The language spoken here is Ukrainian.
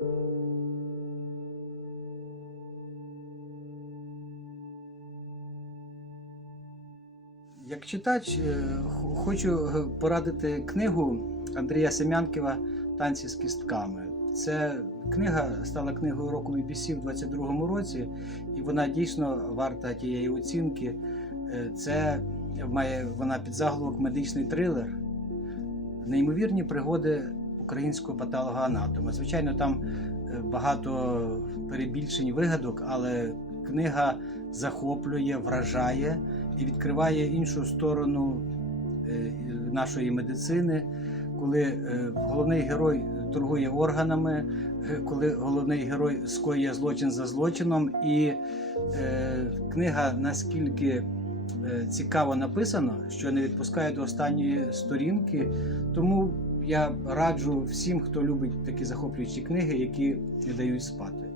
Як читач, е, хочу е, порадити книгу Андрія Сем'янківа Танці з кістками. Це книга стала книгою року BBC в 22-му році, і вона дійсно варта тієї оцінки. Е, це має вона під підзаголовок медичний трилер. Неймовірні пригоди українського патологоанатома. Звичайно, там е, багато перебільшень вигадок, але книга захоплює, вражає і відкриває іншу сторону е, нашої медицини, коли е, головний герой торгує органами, коли головний герой скоює злочин за злочином, і книга наскільки цікаво написано, що не відпускає до останньої сторінки. Тому я раджу всім, хто любить такі захоплюючі книги, які не дають спати.